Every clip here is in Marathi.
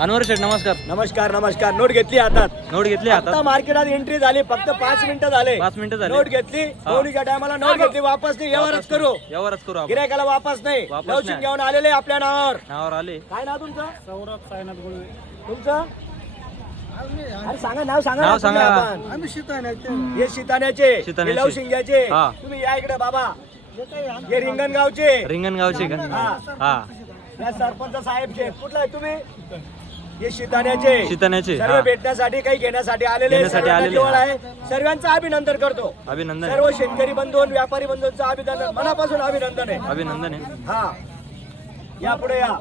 अनवर शेठ नमस्कार. नमस्कार नमस्कार. नोट घेतली हातात. नोट घेतली आता आता मार्केटात एंट्री झाली. फक्त पाच मिनिटं झाले. पाच मिनिटं झाले. नोट घेतली. होळीच्या टायमाला नोट घेतली. वापस नाही व्यवहारच करू. यावरच करू आपण. गिरायकाला वापस नाही. वापस लवचिक नाही. घेऊन आलेले आपल्या नावावर. नावावर आले. काय नाव तुमचं? सौरभ सायनाथ तुमचं? अरे सांगा नाव सांगा नाव ना तुम्ही सांगा. आपण. हे शिताण्याचे हे शिताण्याचे. लवशिंग्याचे हा. तुम्ही या इकडे बाबा. हे रिंगणगावचे. रिंगणगावचे का? हा. या सरपंच साहेबचे. कुठला आहे तुम्ही? हे शिताण्याचे शिताण्याचे, सर्व हा. भेटण्यासाठी काही घेण्यासाठी आलेले घेण्यासाठी सर्वांना आलेले, जवळ हा. आहे. सर्वांचं अभिनंदन करतो. अभिनंदन. सर्व शेतकरी बंधू व्यापारी बंधूंचं अभिनंदन. मनापासून अभिनंदन आहे. अभिनंदन आहे. हा. या पुढे या.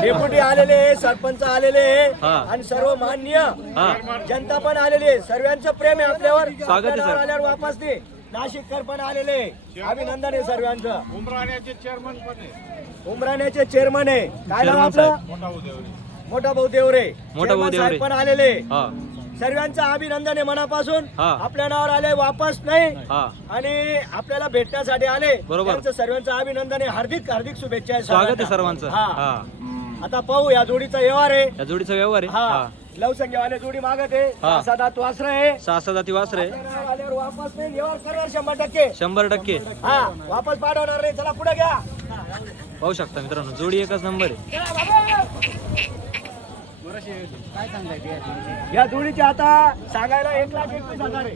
डेप्युटी आलेले सरपंच आलेले हा. आणि सर्व मान्य हा. जनता पण आलेली आहे. सर्वांचं प्रेम आहे आपल्यावर. स्वागत आहे, आपल्या सर. नावावर आल्यावर वापस नाही नाशिककर पण आलेले. अभिनंदन आहे सर्वांचं. उमराण्याचे चेअरमन पण आहे. उमराण्याचे चेअरमन आहे. काय नाव चेअरमन आपलं. मोठा उद्योग मोठा भाऊ देवरे. मोठा भाऊ चेअरमन साहेब देवरे. पण आलेले. हा. सर्वांचं अभिनंदन आहे मनापासून. हा. आपल्या नावावर आले वापस नाही. हा. आणि आपल्याला भेटण्यासाठी आले. बरोबर. त्यांचं सर्वांचं अभिनंदन आहे. हार्दिक हार्दिक शुभेच्छा आहे स्वागत आहे सर्वांना. सर्वांचं. हा. हा. आता पाहू या जोडीचा व्यवहार आहे. या जोडीचा व्यवहार आहे. हा. हा. लवसंख्यावाले जोडी मागत आहे. हा. सहा दात वासर आहे. सहा सहा जाती वासरे आल्यावर वापस नाही व्यवहार करणार शंभर टक्के. शंभर टक्के. हा वापस पाठवणार नाही. चला पुढे घ्या. पाहू शकता मित्रांनो जोडी एकच नंबर आहे. या जोडीचे आता सांगायला एक लाख एकवीस हजार आहे.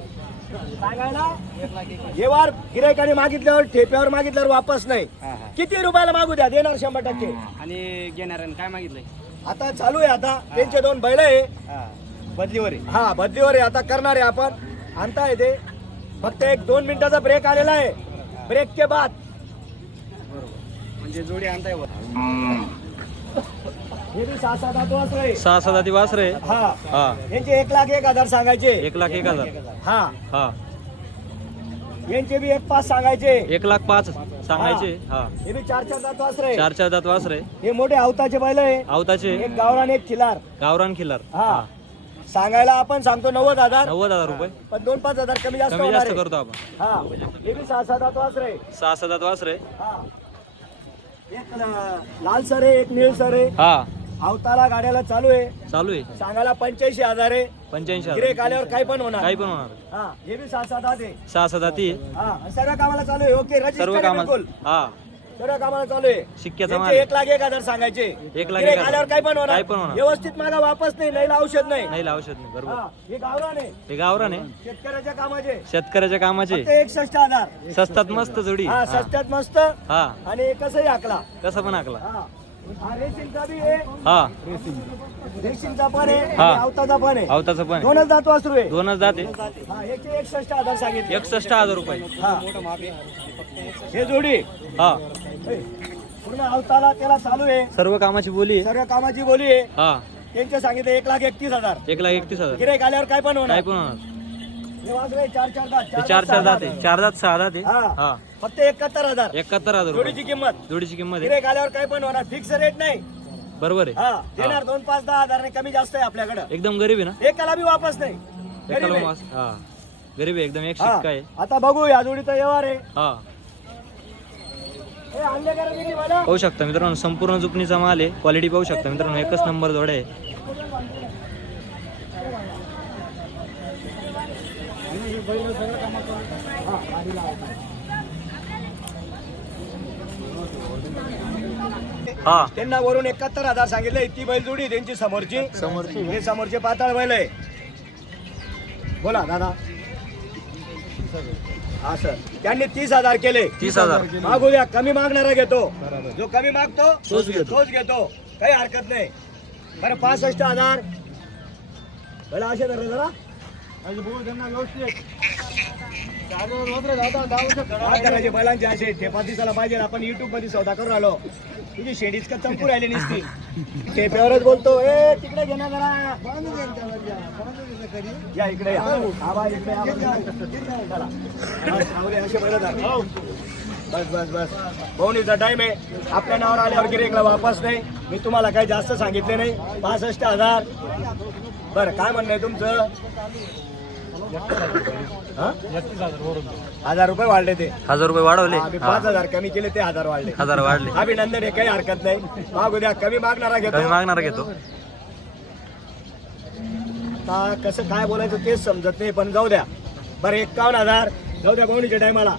सांगायला व्यवहार गिरायकाने मागितल्यावर ठेप्यावर मागितल्यावर वापस नाही. किती रुपयाला मागू द्या? देणार शंभर टक्के. आणि घेणाऱ्यानं काय मागितलंय? आता चालू आहे आता. त्यांचे दोन बैल आहे. बदलीवर आहे. हा बदलीवर आहे. आता करणार आहे आपण. आणता येते फक्त एक दोन मिनिटाचा ब्रेक आलेला आहे. ब्रेक के बाद. म्हणजे जोडी आणताय हे बी सहा सात आठ वाजता आहे सहा सहा जाती वासरे? हा. हा. यांचे एक लाख एक हजार सांगायचे. एक लाख एक हजार. हा. हा. यांचे बी एक पाच सांगायचे. एक लाख पाच सांगायचे हा. हे बी चार चार दात वासरे. चार चार दात वासरे. हे मोठे अवताचे बैल आहे. आवताचे. एक गावरान एक खिलार. गावरान खिल्लार हा. सांगायला आपण सांगतो नव्वद हजार. नव्वद हजार रुपये. पण दोन पाच हजार कमी जास्त कमी जास्त. करतो आपण. हा. हे बी सहा सात आठ वासरे. सहा सहा दात वासरे. हा. एक लाल सर आहे एक निळ सर आहे. हा. अवताला गाड्याला चालू आहे. चालू आहे. सांगायला पंच्याऐंशी हजार आहे. पंच्याऐंशी गिरेक हजार आल्यावर काही पण होणार. काही पण होणार. हा हे बी सहा सात आहे. सहा जाती आहे. हा. सर्व कामाला चालू आहे. ओके सर्व रजिस्टर आहे बिलकुल. हा. सर्व कामाला चालू आहे. शिक्क्याचा यांचे माल. एक लाख एक हजार सांगायचे. एक लाख एक हजार. आल्यावर काही पण काही पण होणार. होणार. व्यवस्थित मागा वापस नाही नाही औषध नाही. नाही औषध नाही बरोबर. हा, हे गावरान आहे. हे गावरान आहे. शेतकऱ्याच्या कामाचे. शेतकऱ्याच्या कामाचे. फक्त एकसष्ट हजार. सस्तात मस्त जोडी. हा हा. सस्त्यात मस्त. हा. आणि कसंही आकला. कसं पण आकला. हा. हा रेसिंगचा आहे. रेसिंगचा पण आहे हा. आणि आवताचा पण आहे. आवताचं पण आहे. दोनच आहे. दोनच जाते हा याचे एकसष्ट हजार सांगितले. एकसष्ट हजार रुपये. हा. हे जोडी. हा. पूर्ण अवताला त्याला चालू आहे. सर्व कामाची बोली आहे. सर्व कामाची बोली आहे. हा. त्यांचे सांगितले एक लाख एकतीस हजार. एक लाख एकतीस हजार. गिरेक आल्यावर काय पण होणार. काय पण होणार. वासरे चार चार दात हे चार चार दात, चार दात सहा जाते हा. हा. फक्त एकाहत्तर हजार. एकाहत्तर हजार जोडीची रुपये किंमत. जोडीची किंमत आहे. गिरेक आल्यावर काय पण होणार. फिक्स रेट नाही. बरोबर आहे. देणार दोन पाच दहा हजार कमी जास्त आहे आपल्याकडे. एकदम गरीब आहे ना? एकाला बी वापस नाही. गरीब एकाला आहे. मास हा. गरीब आहे एकदम एक हा. शिक्का आहे. आता बघू या जोडीचा व्यवहार आहे. हा. हे आणले मला. पाहू शकता मित्रांनो संपूर्ण जुपणीचा माल आहे. क्वालिटी पाहू शकता मित्रांनो एकच नंबर जोड आहे. हा. त्यांना वरून एकाहत्तर हजार सांगितले ती बैल जोडी त्यांची समोरची. समोरची. हे समोरचे पाताळ बैल आहे. बोला दादा. हा सर. त्यांनी तीस हजार केले. तीस हजार. मागू द्या कमी मागणारा घेतो. जो कमी मागतो तोच घेतो. तोच घेतो. काही हरकत नाही. बरं पासष्ट हजार. बरं असे धरा जरा. काय करायचे बैलांचे असे ठेपा दिसायला पाहिजे. आपण युट्यूबमध्ये सौदा करून आलो. तुझी शेडीच का चंपूर राहिली नसती. ठेप्यावरच बोलतो ए तिकडे घे ना जरा. या इकडे या. हा इकडे. बस, असे बैलं. बस बस बस. पाहुणीचा टाइम आहे. आपल्या नावावर आल्यावर गिरेकला वापस नाही. मी तुम्हाला काही जास्त सांगितले नाही. पासष्ट हजार. बरं काय म्हणणं आहे तुमचं? हजार रुपये वाढले ते. हजार रुपये वाढवले? आम्ही हा. पाच हजार कमी केले ते हजार वाढले. हजार वाढले. अभिनंदन आहे काही हरकत नाही. मागू द्या कमी मागणारा कमी घेतो मागणार घेतो. आता कसं काय बोलायचं तेच समजत नाही पण जाऊ द्या. बरं एक्कावन्न हजार. जाऊ द्या पाहुणीच्या टायमाला.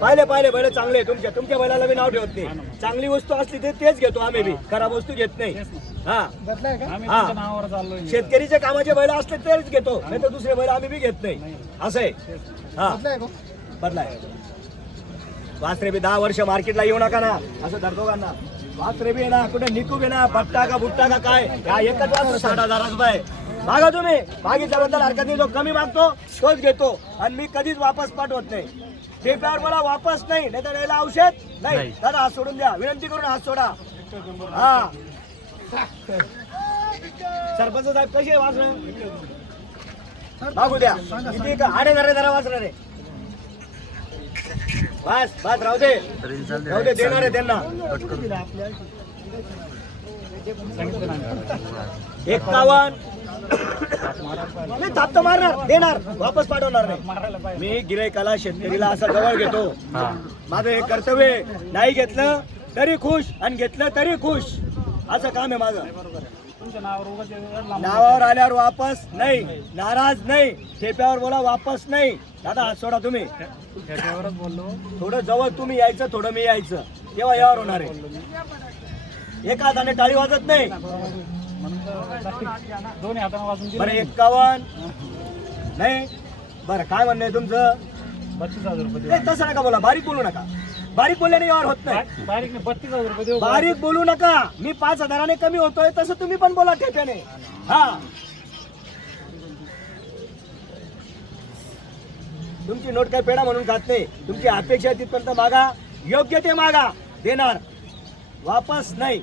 पाहिले पाहिले बैल चांगले आहे तुमच्या. तुमच्या बैलाला बी नाव ठेवत नाही. चांगली वस्तू असली तर तेच घेतो आम्ही बी. खराब वस्तू घेत नाही. हा. हा. शेतकरीच्या कामाचे बैल असले तेच घेतो. नाही तर दुसरे बैल आम्ही बी घेत नाही. असं आहे? हा. बदलाय वासरे बी दहा वर्ष मार्केटला येऊ नका ना. असं धरतोकांना वासरे बी ना कुठे निकू बी ना बट्टा का बुट्टा का काय? हा एकच वासर साठ हजाराच बाय मागा तुम्ही. मागितल्याबद्दल हरकत नाही. जो कमी मागतो तोच घेतो. आणि मी कधीच वापस पाठवत नाही. पेप्यावर मला वापस नाही नाही तर यायला औषध नाही. दादा हात सोडून द्या. विनंती करून हात सोडा. हा. सरपंच साहेब कशी वासर मागू द्या. किती का आडे धरे धरा वाचणार आहे. बस बस राहू दे. राहू दे देणार आहे त्यांना. एक्कावन्न नाही मारणार देणार वापस पाठवणार नाही. मी गिरायकाला शेतकरीला असं जवळ घेतो. हा. माझं हे कर्तव्य आहे. नाही घेतलं तरी खुश आणि घेतलं तरी खुश. असं काम आहे माझं. नावावर आल्यावर वापस नाही नाराज नाही ठेप्यावर बोला वापस नाही. दादा हात सोडा तुम्ही. थोडं जवळ तुम्ही यायचं थोडं मी यायचं. तेव्हा यावर होणार आहे? एका हाताने टाळी वाजत नाही. दोन्ही हाताने वाजून बरं एक्कावन्न नाही? बरं काय म्हणणं आहे तुमचं? बत्तीस हजार रुपये नाही तसं नका बोला बारीक बोलू नका. बारीक बोलल्याने यावर होत नाही. देऊ बारीक नाही बत्तीस हजार रुपये देऊ. बारीक बोलू नका. मी पाच हजाराने कमी होतोय तसं तुम्ही पण बोला ठेप्याने. हा. तुमची नोट काय पेडा म्हणून खात नाही. तुमची अपेक्षा आहे तिथपर्यंत मागा. योग्य ते मागा. देणार. वापस नाही.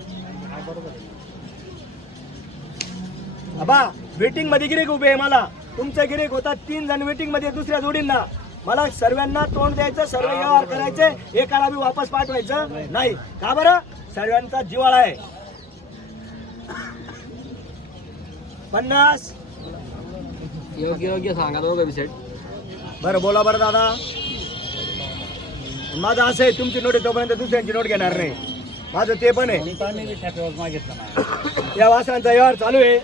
अबा वेटिंगमध्ये गिरेक उभे आहे मला. तुमचं गिरेक होता तीन जण वेटिंगमध्ये दुसऱ्या जोडींना. मला सर्वांना तोंड द्यायचं सर्व व्यवहार करायचे एकाला बी वापस पाठवायचं नाही. का बरं? सर्वांचा जिवाळा आहे. पन्नास. योग्य योग्य सांगा दोघं विषय बरं बोला बरं दादा. माझं असं आहे तुमची नोट तोपर्यंत दुसऱ्यांची नोट घेणार नाही. माझं ते पण आहे. या वासरांचा व्यवहार चालू आहे.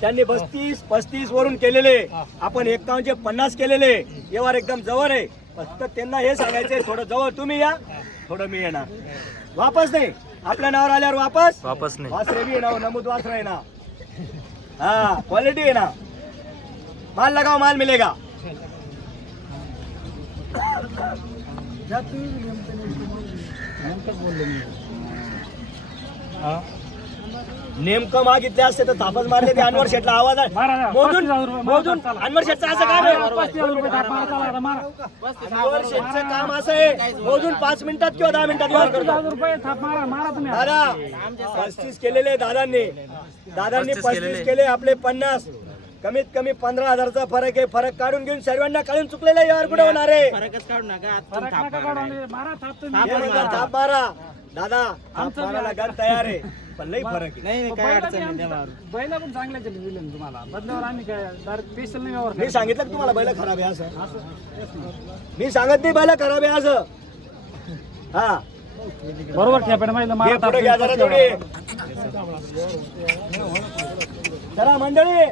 त्यांनी पस्तीस पस्तीस वरून केलेले. आपण एक्कावनचे पन्नास केलेले. व्यवहार एकदम जवळ आहे. फक्त त्यांना हे सांगायचे थोडं जवळ तुम्ही या थोडं मी येणार. वापस नाही. आपल्या नावावर आल्यावर वापस? वापस नाही. वासरे बी ना नमूद वासर आहे ना. हा क्वालिटी आहे ना. माल लगाओ माल मिलेगा. हा. नेमकं मागितले असते तर थापच मारले ते अनवर शेटला आवाज आहे. मारा ना, मोजून पस्तीस हजार रुपये, मारा, मोजून. अनवर शेटचं असं काम आहे पस्तीस हजार रुपये थाप मारा, चला आता मारा. अनवर शेटचं काम असं आहे मोजून पाच मिनिटात किंवा दहा मिनिटात व्यवहार पस्तीस करतो हजार रुपये थाप मारा मारा तुम्ही दादा पस्तीस केलेले दादांनी दादांनी पस्तीस. केले आपले पन्नास कमीत कमी पंधरा हजारचा फरक आहे. फरक काढून घेऊन सर्वांना काढून चुकलेला व्यवहार कुठे होणार आहे? फरकच काढू नका. थाप मारा. दादा थाप मारायला गण तयार आहे. पण लई फरक आहे. नाही काय अडचण नाही त्याला बैला पण चांगल्याच दिले तुम्हाला बदल्यावर आम्ही काय डायरेक्ट स्पेशल नाही व्यवहार मी सांगितलं का तुम्हाला बैल खराब आहे असं? मी सांगत नाही बैल खराब आहे असं. हा. बरोबर माहिती हे पुढे घ्या जरा थोडी चला मंडळी.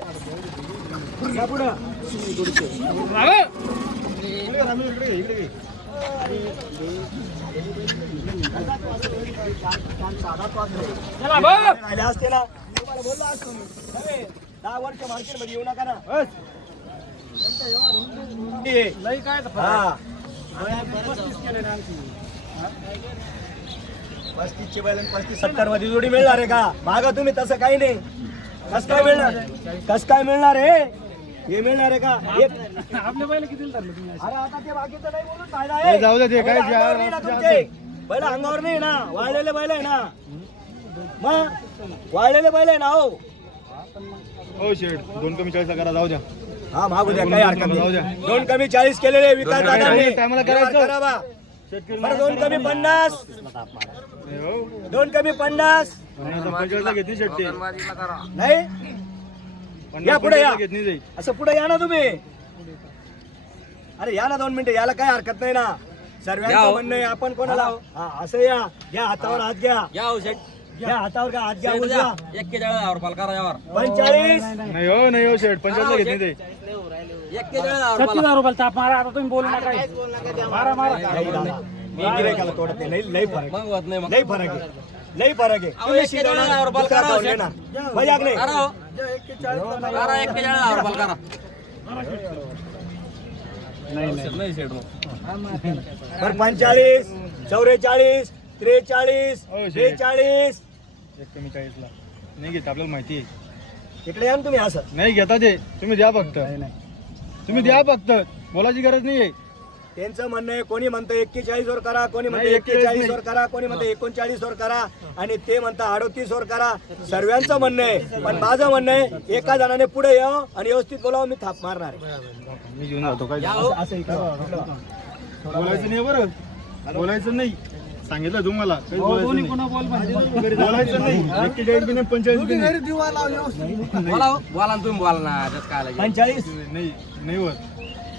दहा वर्ष मार्केटमध्ये येऊ नका ना लई काय पस्तीस केले ना आणखी पस्तीस ची बैल पस्तीस सत्तरमध्ये जोडी मिळणार आहे का? मागा तुम्ही तसं काही नाही. कस काय मिळणार? कस काय मिळणार आहे? हे मिळणार आहे का? एक आपल्या बैल किती धरले तुम्ही असे? अरे आता ते बाकीचं नाही बोलून फायदा आहे. जाऊ दे काय अंगावर नाही ना तुमचे. बैल अंगावर नाही ना वाळलेले बैल आहे ना. मग वाळलेले बैल आहे ना हो. हो शेठ. दोन कमी चाळीस करा जाऊ द्या. हा मागू द्या काही हरकत नाही. दोन कमी चाळीस केलेले विकास दादांनी. टायमाला व्यवहार करावा. बरं दोन कमी पन्नास. दोन कमी पन्नास. पंचेचाळीसला घेतली ते. नाही? या पुढे या असं पुढे या ना तुम्ही अरे या ना दोन मिनिटं याला काय हरकत नाही ना सर्वांचं म्हणणं आहे आपण कोणाला हा असं या घ्या हातावर हात घ्या या हो शेट घ्या हातावर का हात घ्या उजवा एक्केचाळीस हजार रुपये करा यावर पंचेचाळीस नाही हो नाही हो शेट पंचायतला घेत नाही जाईल एक्केचाळीस हजार छत्तीस हजार रुपयाला ताप मारा आता तुम्ही बोलू नका मारा मारा नाही दादा मी गिऱ्हाईकाला तोडत नाही लई- लई फरक मग होत नाही मग लई फरक आहे लई फरक आहे. तुम्ही एक शिकवणार, दुसरा शेट. येणार. मजाक नाही. करा हो. एक्केचाळीस हजार रुपये करा. नाही बरं पंचेचाळीस चौवेचाळीस त्रेचाळीस हो. बेचाळीस. एक कमी चाळीसला नाही घेत आपल्याला माहिती आहे. इकडे या ना तुम्ही असं. नाही घेता ते. तुम्ही द्या फक्त. तुम्ही द्या फक्त. बोलायची गरज नाही आहे त्यांचं म्हणणं आहे कोणी म्हणतं एक्केचाळीस वर करा कोणी म्हणतं एक्केचाळीस. वर करा कोणी म्हणतं एकोणचाळीस वर करा आणि ते म्हणतं अडोतीस वर करा. सर्वांचं म्हणणं आहे पण माझं म्हणणं आहे एका जणाने पुढे यावं आणि व्यवस्थित बोलावं मी थाप मारणार. बोलायचं नाही बरं. बोलायचं नाही. सांगितलं तुम्हाला. हो, बोलायचं नाही. बोलायचं नाही. एक्केचाळीस बी नाही पंचेचाळीस बी नाही. बोला. बोला ना तुम्ही बोला ना त्यात काय लागेल. पंचेचाळीस नाही नाही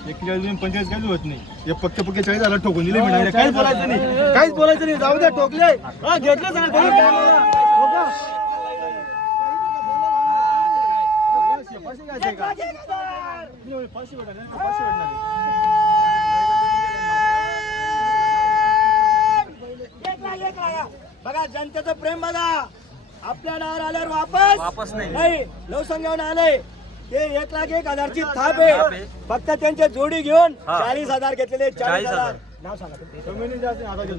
पंचेचाळीस काहीच होत नाही हे पक्के पक्के चाळीस झाला ठोकून दिले. काहीच बोलायचं नाही काहीच बोलायचं नाही जाऊ द्या ठोकले हा घेतले घ्यायची का? नाही, भेटणार नाही, भेटणार नाही. बघा जनतेचं प्रेम बघा आपल्या नावावर आल्यावर वापस वापस नाही. नाही लवसंगावर आलंय ते एक लाख एक हजारची थाप आहे. फक्त त्यांचे जोडी घेऊन चाळीस हजार घेतलेले चाळीस हजार. नाव सांगा